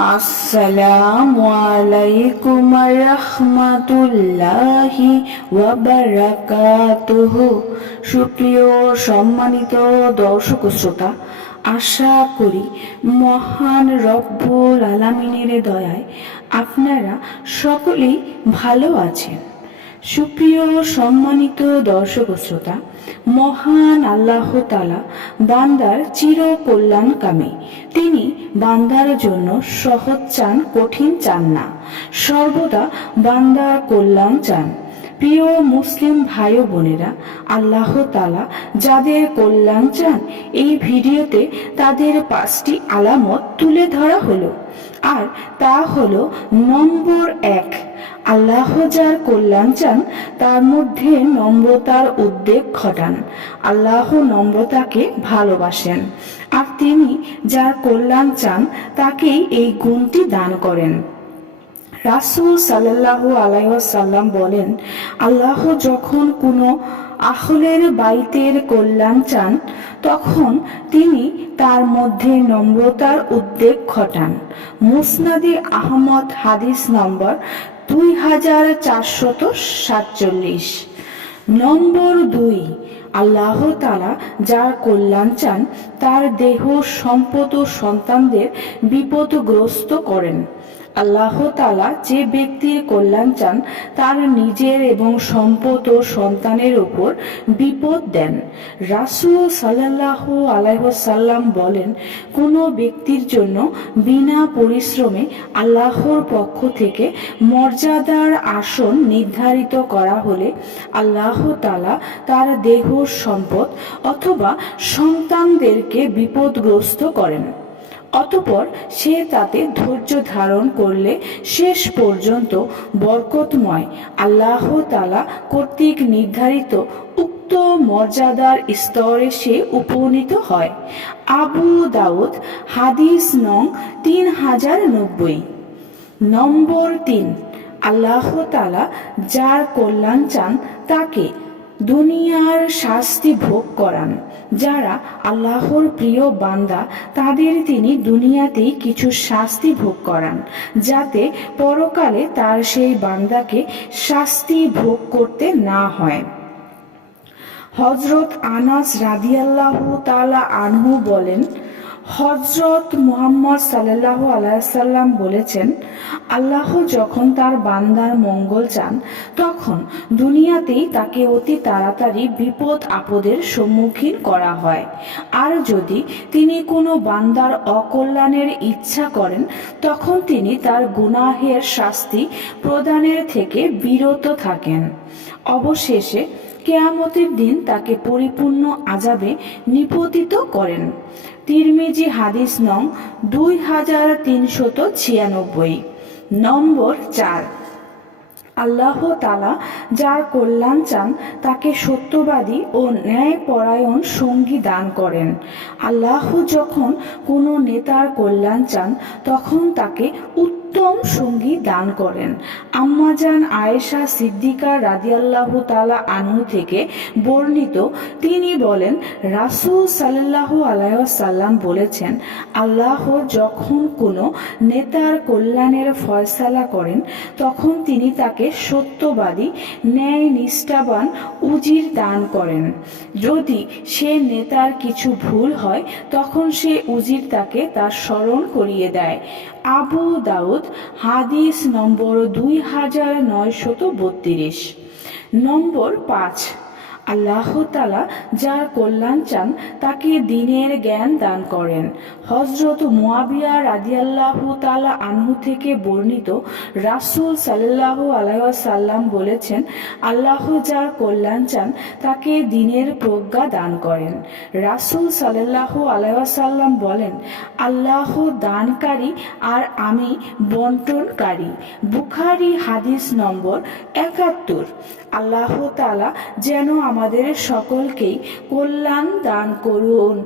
আসসালামু আলাইকুম রহমাতুল্লাহি ওয়াবারাকাতুহু সুপ্রিয় সম্মানিত দর্শক শ্রোতা, আশা করি মহান রব্বুল আলামিনের দয়ায় আপনারা সকলেই ভালো আছেন। সুপ্রিয় সম্মানিত দর্শক শ্রোতা, মহান আল্লাহ তালা বান্দার চির কল্যাণ কামে তিনি বান্দার জন্য সহজ চান, কঠিন চান না। সর্বদা বান্দার কল্যাণ চান। প্রিয় মুসলিম ভাই বোনেরা, আল্লাহ তালা যাদের কল্যাণ চান, এই ভিডিওতে তাদের পাঁচটি আলামত তুলে ধরা হলো। আর তা হলো, নম্বর এক যার কল্যাণ চান, তার মধ্যে নম্রতার উদ্বেগ ঘটান। আল্লাহ নম্রতাকে ভালোবাসেন। আর তিনি যার কল্যাণ চান, তাকেই এই গুণটি দান করেন। রাসুল সাল্লাহ আলাইসাল্লাম বলেন, আল্লাহ যখন কোনো আহলের বাইতের কল্যাণ চান, তখন তিনি তার মধ্যে নম্রতার উদ্বেগ ঘটান। মুসনাদি আহমদ হাদিস নম্বর দুই হাজার চারশত সাতচল্লিশ। নম্বর দুই, আল্লাহ তালা যার কল্যাণ চান, তার দেহ সম্পদ ও সন্তানদের বিপদগ্রস্ত করেন। আল্লাহ তালা যে ব্যক্তির কল্যাণ চান, তার নিজের এবং সম্পদ ও সন্তানের উপর বিপদ দেন। রাসুল সাল্লাহ আলাইসাল্লাম বলেন, কোনো ব্যক্তির জন্য বিনা পরিশ্রমে আল্লাহর পক্ষ থেকে মর্যাদার আসন নির্ধারিত করা হলে আল্লাহ তালা তার দেহ, সম্পদ অথবা সন্তানদেরকে বিপদগ্রস্ত করেন। অতপর সে তাতে ধৈর্য ধারণ করলে শেষ পর্যন্ত বরকতময়। আল্লাহ তালা কর্তৃক নির্ধারিত উক্ত মর্যাদার স্তরে সে উপনীত হয়। আবু দাউদ, হাদিস নং তিন হাজার নব্বই। নম্বর তিন, আল্লাহ তালা যার কল্যাণ চান তাকে দুনিয়ার শাস্তি ভোগ করান, যারা আল্লাহর প্রিয় বান্দা, তাদের তিনি দুনিয়াতেই কিছু শাস্তি ভোগ করান, যাতে পরকালে তার সেই বান্দাকে শাস্তি ভোগ করতে না হয়। হজরত আনাস রাদিয়াল্লাহ তালা আনহু বলেন হজরত মুহাম্মদ সাল্লাহ আলাইসাল্লাম বলেছেন, আল্লাহ যখন তার বান্দার মঙ্গল চান, তখন দুনিয়াতেই তাকে অতি তাড়াতাড়ি বিপদ আপদের সম্মুখীন করা হয়। আর যদি তিনি কোনো বান্দার অকল্যাণের ইচ্ছা করেন, তখন তিনি তার গুনাহের শাস্তি প্রদানের থেকে বিরত থাকেন। অবশেষে কেয়ামতের দিন তাকে পরিপূর্ণ আজাবে নিপতিত করেন। তিরমিজি হাদিস নং দুই হাজার তিনশত ছিয়ানব্বই। নম্বর চার। আল্লাহ তালা যার কল্যাণ চান, তাকে সত্যবাদী ও ন্যায়পরায়ণ সঙ্গী দান করেন। আল্লাহ যখন কোনো নেতার কল্যাণ চান, তখন তাকে উত্তম সঙ্গী দান করেন। আম্মাজান আয়েশা সিদ্দিকা রাদিয়াল্লাহু তালা আনহু থেকে বর্ণিত, তিনি বলেন, রাসুল সাল্লাহ আলাইসাল্লাম বলেছেন, আল্লাহ যখন কোনো নেতার কল্যাণের ফয়সালা করেন, তখন তিনি তাকে সত্যবাদী ন্যায় নিষ্ঠাবান উজির দান করেন। যদি সে নেতার কিছু ভুল হয়, তখন সে উজির তাকে তার স্মরণ করিয়ে দেয়। আবু দাউদ হাদিস নম্বর দুই হাজার নয়শত বত্রিশ। নম্বর পাঁচ আল্লাহ তালা যার কল্যাণ চান, তাকে দিনের জ্ঞান দান করেন। হজরত মুয়াবিয়া রাদিয়াল্লাহু তালা আনহু থেকে বর্ণিত রাসুল সাল্লাহ আলাইসাল্লাম বলেছেন, আল্লাহ যার কল্যাণ চান, তাকে দিনের প্রজ্ঞা দান করেন। রাসুল সাল্লাহ আলাইসাল্লাম বলেন, আল্লাহ দানকারী আর আমি বন্টনকারী। বুখারি হাদিস নম্বর একাত্তর। আল্লাহ তালা যেন আমাদের সকলকেই কল্যাণ দান করুন।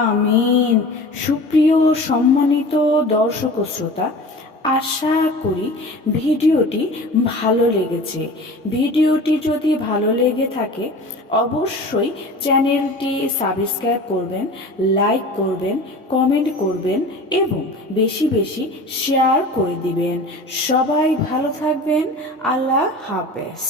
আমিন। সুপ্রিয় সম্মানিত দর্শক শ্রোতা, আশা করি ভিডিওটি ভালো লেগেছে। ভিডিওটি যদি ভালো লেগে থাকে, অবশ্যই চ্যানেলটি সাবস্ক্রাইব করবেন, লাইক করবেন, কমেন্ট করবেন এবং বেশি বেশি শেয়ার করে দিবেন। সবাই ভালো থাকবেন। আল্লাহ হাফেজ।